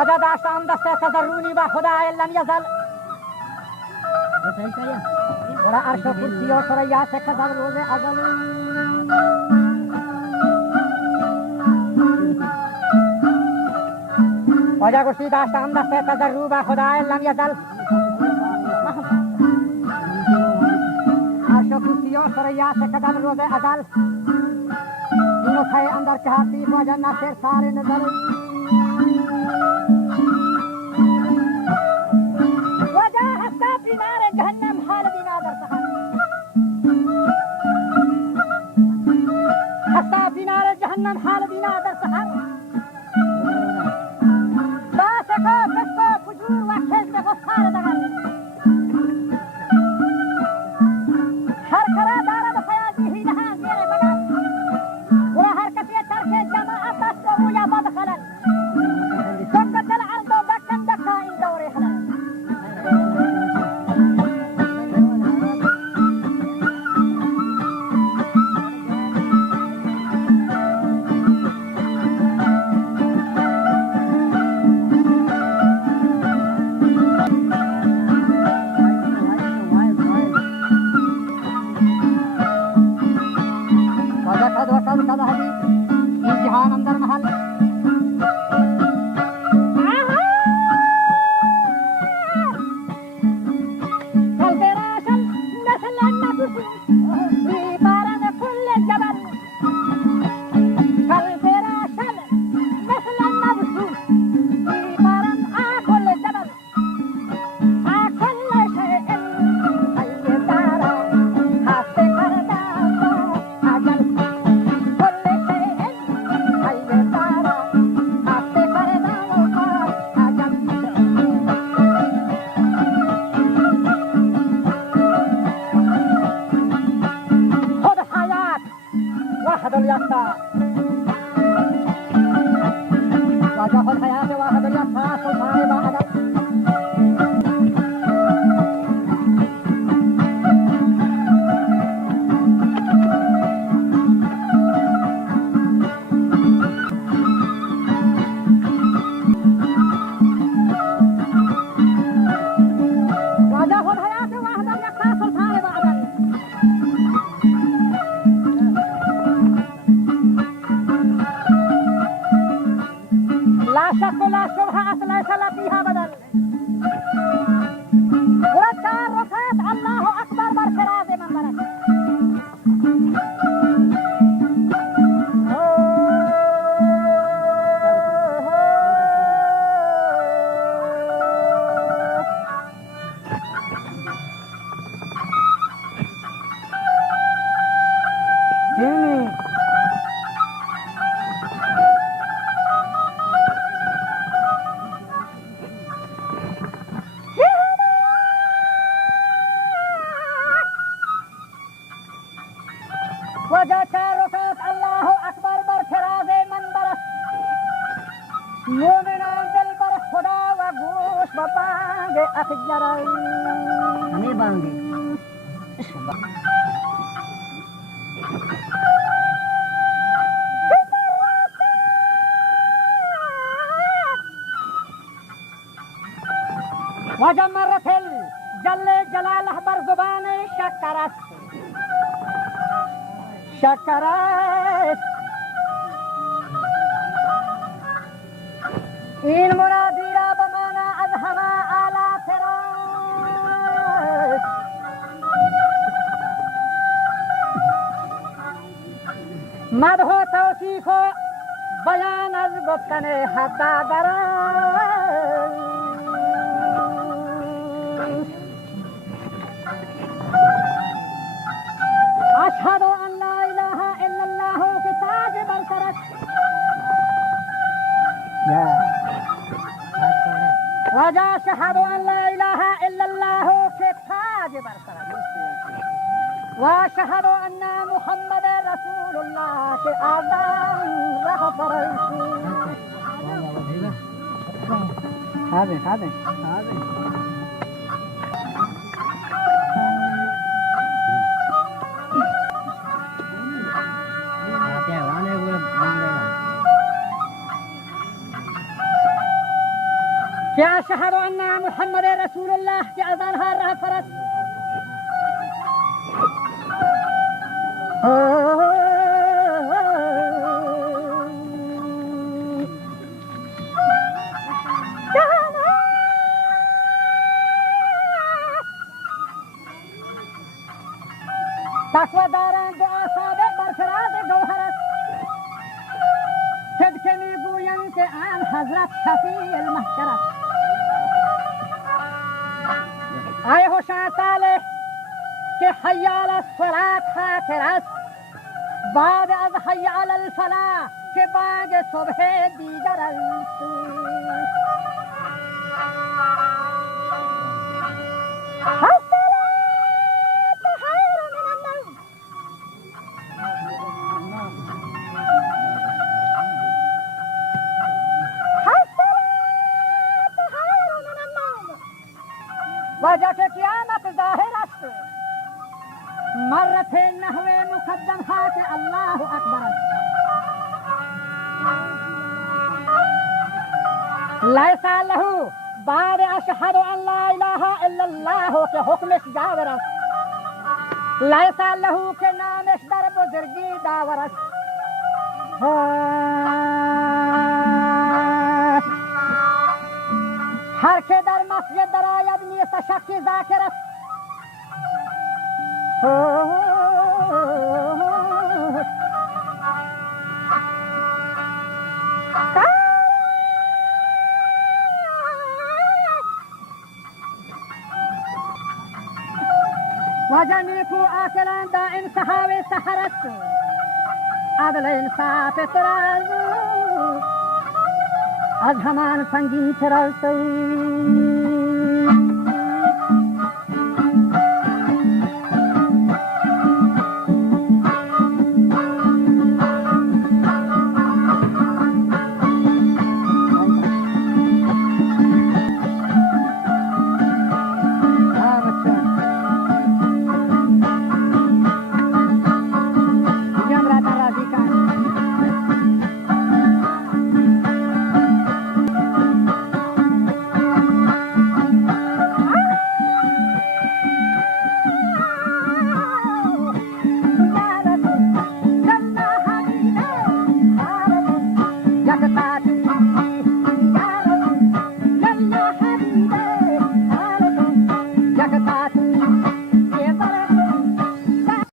خواجه داشتم دست تضرونی و خدای لم یزل برا عرش و کرسی و ثریا سے کذب روز ازل خواجه گوشتی داشتم دست تضرو و خدای لم یزل عرش و کرسی و ثریا سے کذب روز ازل اینو تھے اندر چاہتی خواجه ناصر سارے نظر جهنم حال دینا در سحر باسکو فسکو فجور و کذب غفار دغن هر کرا دارد فیاضی هینها زیر بدن و هر کسی ترک جماعت بست و یا بد خلل دکت العرض و بکن دکا این دوری خلل وجمرت الجل جلاله بر زبان شکرست این مرادی را بمانا از همه آلات راست مدح و توصیف و بیان از گفتن حد دراست أشهد أن لا إله إلا الله في تاج برسرت وجا أشهد أن لا إله إلا الله في تاج برسرت وأشهد أن محمد رسول الله في آدم رهفر هذا که اشهد ان محمد رسول الله که از آنها راه فرست تقوی دارند به آسابه بر فراز گوهر است که میگویند که آن حضرت شفیع المحشر است. ای هوشیار صالح که حی علی الصلاة خاطر است بعد از حی علی الفلاح که باگ صبح دیگر است. وجه که قیامت ظاهر است مرت نحو مقدم ها که الله اکبر است. لیس له بعد اشهد ان لا اله الا الله که حکمش جاور است. لیس له که نامش در بزرگی داور است. هر که در مسجد درآید نیست شکی ذاکر است. وجه نیکو آکلان دائم صحاوی سحر است. عدل انصاف تراز از همان سنگین تراز